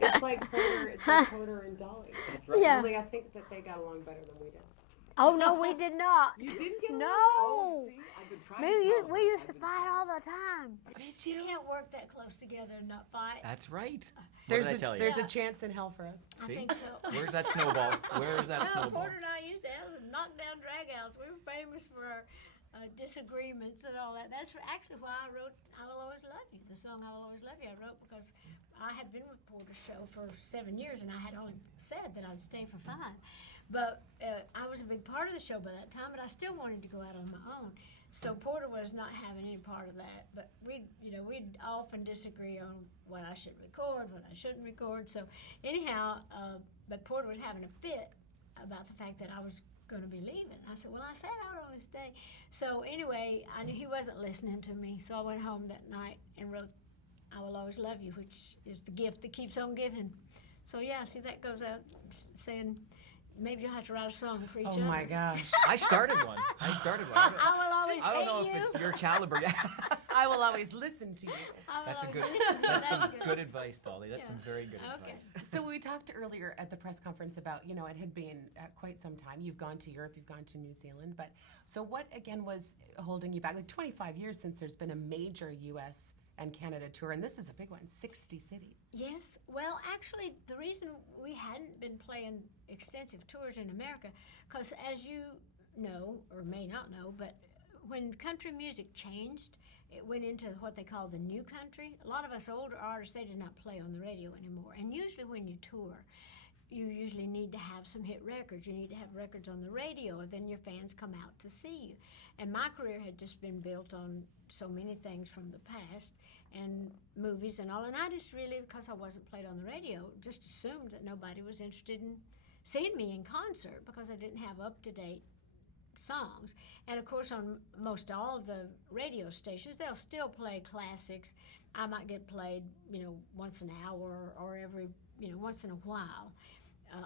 It's like Porter and Dolly. That's right. Yeah. Only I think that they got along better than we did. Oh no, we did not. You didn't get along? No. Oh, see, I've been trying to tell her. We used to fight all the time. Did You you? can't work that close together and not fight. That's right. What There's did I tell you? There's a chance in hell for us. I See? think so. Where's that snowball? Where is that No, snowball? Porter and I used to have some knockdown dragouts. We were famous for our disagreements and all that. That's actually why I wrote "I Will Always Love You." The song "I Will Always Love You" I wrote because I had been with Porter's show for 7 years, and I had only said that I'd stay for 5. But I was a big part of the show by that time, but I still wanted to go out on my own. So Porter was not having any part of that. But we'd often disagree on what I should record, what I shouldn't record. So anyhow, but Porter was having a fit about the fact that I was going to be leaving. I said, well, I said I would only stay. So anyway, I knew he wasn't listening to me, so I went home that night and wrote "I Will Always Love You," which is the gift that keeps on giving. So yeah, see, that goes out saying maybe you'll have to write a song for each other. Oh my gosh. I started one. I I will always don't know hate if you. it's your caliber. I will always listen to you. I will That's a always good. listen to you. That's some good. good advice, Dolly. That's Yeah. some very good Okay. advice. So we talked earlier at the press conference about, it had been quite some time. You've gone to Europe, you've gone to New Zealand, but so what again was holding you back? Like 25 years since there's been a major U.S. and Canada tour, and this is a big one, 60 cities. Yes. Well, actually, the reason we hadn't been playing extensive tours in America, because as you know, or may not know, but when country music changed, it went into what they call the new country. A lot of us older artists, they did not play on the radio anymore. And usually when you tour, you usually need to have some hit records. You need to have records on the radio, and then your fans come out to see you. And my career had just been built on so many things from the past and movies and all. And I just really, because I wasn't played on the radio, just assumed that nobody was interested in seeing me in concert because I didn't have up-to-date songs. And of course, on most all of the radio stations, they'll still play classics. I might get played, once an hour or every, once in a while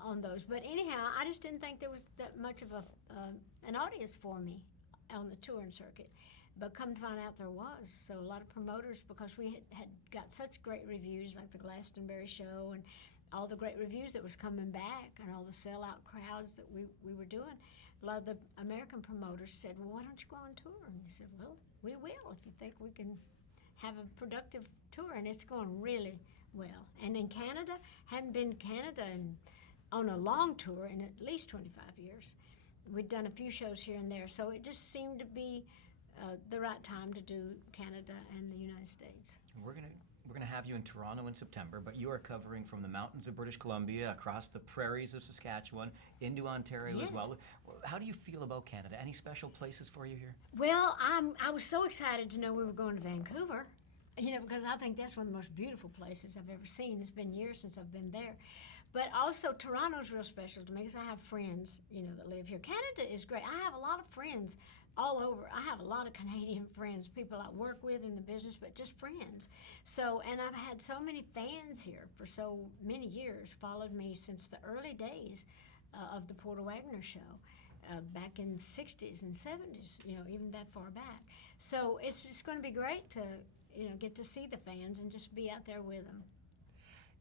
on those. But anyhow, I just didn't think there was that much of an audience for me on the touring circuit. But come to find out there was. So a lot of promoters, because we had got such great reviews, like the Glastonbury show and all the great reviews that was coming back and all the sellout crowds that we were doing, a lot of the American promoters said, well, why don't you go on tour? And we said, well, we will if you think we can have a productive tour. And it's going really well. And in Canada, hadn't been to Canada on a long tour in at least 25 years. We'd done a few shows here and there, so it just seemed to be the right time to do Canada and the United States. We're gonna have you in Toronto in September, but you are covering from the mountains of British Columbia, across the prairies of Saskatchewan, into Ontario Yes. as well. How do you feel about Canada? Any special places for you here? Well, I was so excited to know we were going to Vancouver, because I think that's one of the most beautiful places I've ever seen. It's been years since I've been there. But also, Toronto's real special to me because I have friends, that live here. Canada is great. I have a lot of friends all over. I have a lot of Canadian friends, people I work with in the business, but just friends. So, and I've had so many fans here for so many years, followed me since the early days of the Porter Wagner show. Back in 60s and 70s, even that far back. So it's going to be great to, get to see the fans and just be out there with them.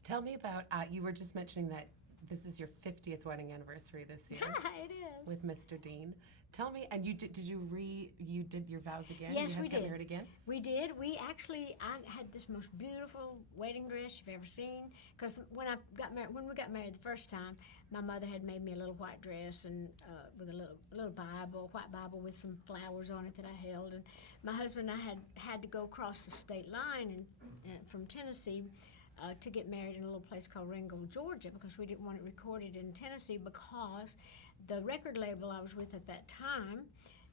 Tell me about, you were just mentioning that this is your 50th wedding anniversary this year. It is. With Mr. Dean. Tell me, and you did your vows again? Yes, we You got did. married again? We did. I had this most beautiful wedding dress you've ever seen. Because when we got married the first time, my mother had made me a little white dress and with a little Bible, white Bible with some flowers on it that I held. And my husband and I had to go across the state line and from Tennessee to get married in a little place called Ringgold, Georgia, because we didn't want it recorded in Tennessee because the record label I was with at that time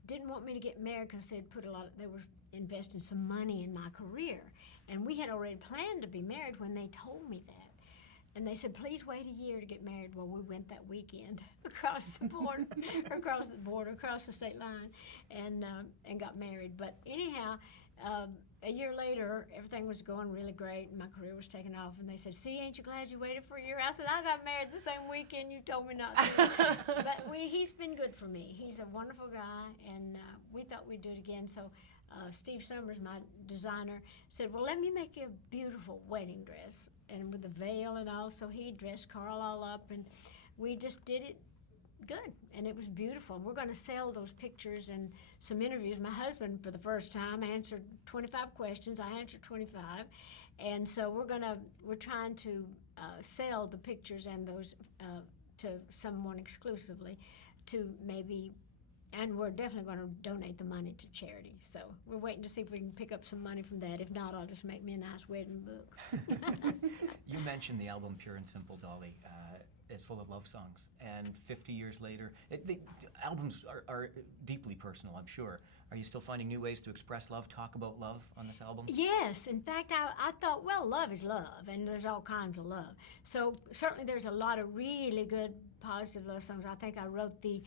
didn't want me to get married because they were investing some money in my career. And we had already planned to be married when they told me that. And they said, please wait a year to get married. Well, we went that weekend across the border, across the state line, and got married. But anyhow, a year later, everything was going really great, and my career was taking off. And they said, see, ain't you glad you waited for a year? I said, I got married the same weekend you told me not to. But he's been good for me. He's a wonderful guy, and we thought we'd do it again. So Steve Summers, my designer, said, well, let me make you a beautiful wedding dress, and with the veil and all. So he dressed Carl all up, and we just did it good, and it was beautiful. We're going to sell those pictures and some interviews. My husband, for the first time, answered 25 questions. I answered 25, and so we're trying to sell the pictures and those to someone exclusively, to maybe. And we're definitely going to donate the money to charity. So we're waiting to see if we can pick up some money from that. If not, I'll just make me a nice wedding book. You mentioned the album Pure and Simple, Dolly. It's full of love songs. And 50 years later, the albums are deeply personal, I'm sure. Are you still finding new ways to express love, talk about love on this album? Yes. In fact, I thought, well, love is love, and there's all kinds of love. So certainly there's a lot of really good, positive love songs. I think I wrote the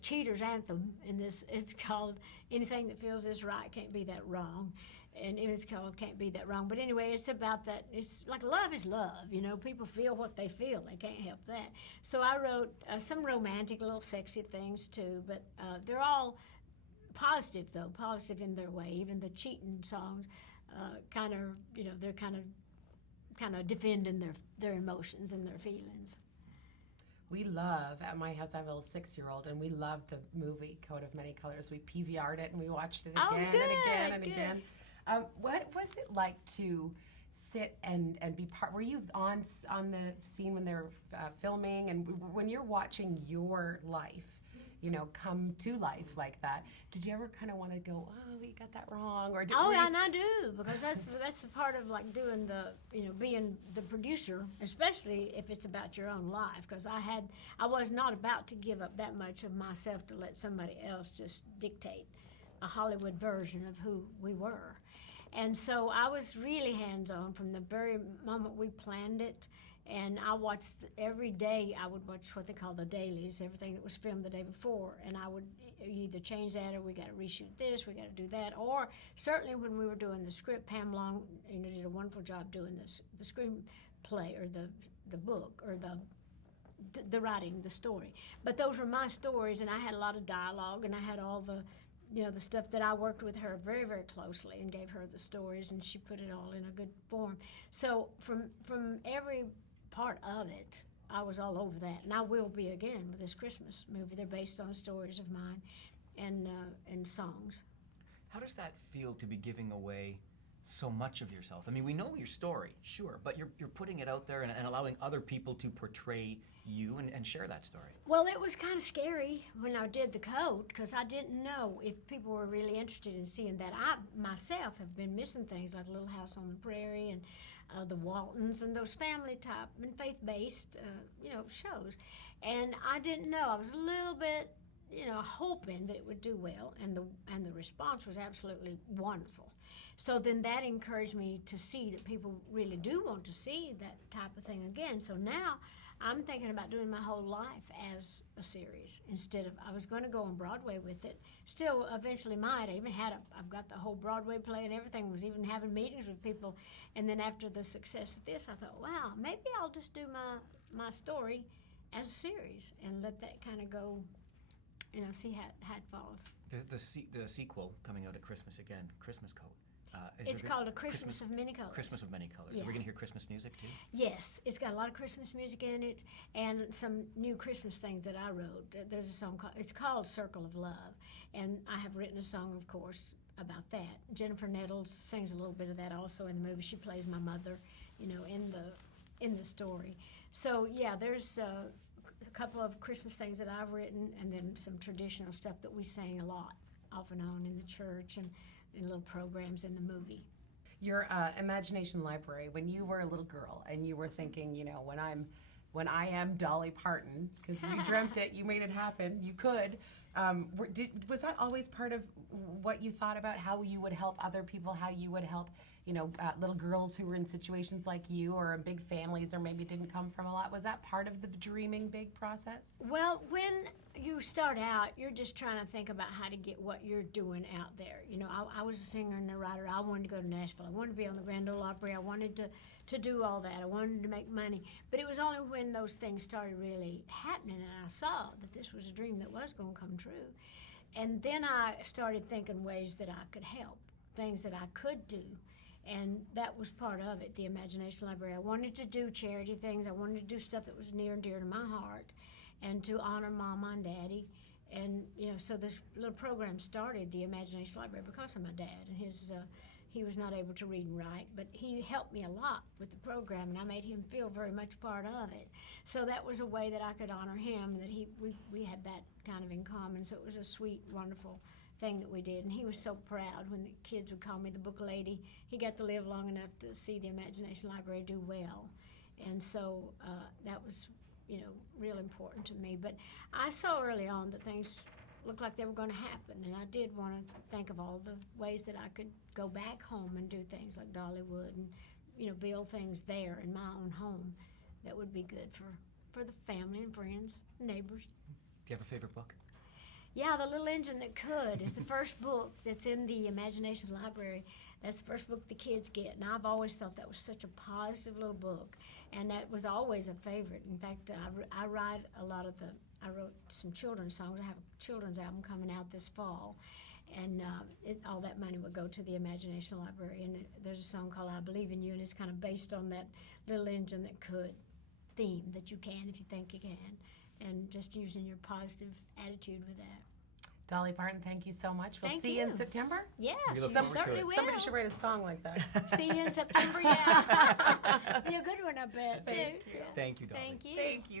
Cheater's anthem in this. It's called Anything That Feels This Right Can't Be That Wrong, and it was called Can't Be That Wrong. But anyway, it's about that. It's like love is love, you know. People feel what they feel. They can't help that. So I wrote some romantic, little sexy things too, but they're all positive, though, positive in their way. Even the cheating songs kind of, you know, they're kind of defending their emotions and their feelings. We love, at my house, I have a little 6-year-old, and we love the movie Coat of Many Colors. We PVR'd it, and we watched it again and again and again. What was it like to sit and be part? Were you on the scene when they're filming, and when you're watching your life, you know, come to life like that? Did you ever kind of want to go, oh, we got that wrong? Or And I do, because that's the part of like doing being the producer, especially if it's about your own life. Because I was not about to give up that much of myself to let somebody else just dictate a Hollywood version of who we were. And so I was really hands-on from the very moment we planned it. And I watched every day. I would watch what they call the dailies, everything that was filmed the day before, and I would either change that, or we got to reshoot this, we got to do that, or certainly when we were doing the script, Pam Long, did a wonderful job doing this, the screenplay or the book or the writing, the story. But those were my stories, and I had a lot of dialogue, and I had all the the stuff that I worked with her very, very closely and gave her the stories, and she put it all in a good form. So from every part of it, I was all over that, and I will be again with this Christmas movie. They're based on stories of mine and songs. How does that feel to be giving away so much of yourself? I mean, we know your story, sure, but you're putting it out there and allowing other people to portray you and share that story. Well, it was kind of scary when I did the coat, because I didn't know if people were really interested in seeing that. I myself have been missing things like Little House on the Prairie and the Waltons and those family type and faith-based shows, and I didn't know. I was a little bit hoping that it would do well, and the response was absolutely wonderful. So then that encouraged me to see that people really do want to see that type of thing again. So now I'm thinking about doing my whole life as a series instead of, I was going to go on Broadway with it. Still, eventually might. I've got the whole Broadway play and everything, was even having meetings with people. And then after the success of this, I thought, wow, maybe I'll just do my story as a series and let that kind of go, see how it falls. The sequel coming out at Christmas again, Christmas Coat. It's called A Christmas of Many Colors. Christmas of Many Colors. Yeah. Are we going to hear Christmas music too? Yes, it's got a lot of Christmas music in it, and some new Christmas things that I wrote. There's a song called Circle of Love, and I have written a song, of course, about that. Jennifer Nettles sings a little bit of that also in the movie. She plays my mother, in the story. So yeah, there's a couple of Christmas things that I've written, and then some traditional stuff that we sang a lot, off and on in the church and in little programs in the movie. Your imagination library, when you were a little girl and you were thinking, when I am Dolly Parton, because you dreamt it, you made it happen, you could. Was that always part of what you thought about, how you would help other people, how you would help, little girls who were in situations like you or in big families or maybe didn't come from a lot? Was that part of the dreaming big process? Well, when you start out, you're just trying to think about how to get what you're doing out there. I was a singer and a writer. I wanted to go to Nashville. I wanted to be on the Grand Ole Opry. I wanted to do all that. I wanted to make money. But it was only when those things started really happening and I saw that this was a dream that was going to come true And then I started thinking ways that I could help, things that I could do. And that was part of it, the Imagination Library. I wanted to do charity things. I wanted to do stuff that was near and dear to my heart and to honor Mama and Daddy. And, so this little program started, the Imagination Library, because of my dad. And he was not able to read and write, but he helped me a lot with the program, and I made him feel very much part of it. So that was a way that I could honor him, that we had that kind of in common. So it was a sweet, wonderful thing that we did. And he was so proud when the kids would call me the book lady. He got to live long enough to see the Imagination Library do well. And so that was, real important to me. But I saw early on that things looked like they were going to happen, and I did want to think of all the ways that I could go back home and do things like Dolly would, and build things there in my own home that would be good for the family and friends, neighbors. Do you have a favorite book? Yeah, The Little Engine That Could is the first book that's in the Imagination Library. That's the first book the kids get, and I've always thought that was such a positive little book, and that was always a favorite. In fact, I write a lot of I wrote some children's songs. I have a children's album coming out this fall, and all that money would go to the Imagination Library. And there's a song called I Believe in You, and it's kind of based on that little engine that could theme, that you can if you think you can, and just using your positive attitude with that. Dolly Parton, thank you so much. We'll Thank see you in you. September. Yeah, We look you forward to certainly it. will. Somebody should write a song like that. See you in September, yeah. Be a good one, I bet, too. Thank you. Yeah. Thank you, Dolly. Thank you. Thank you.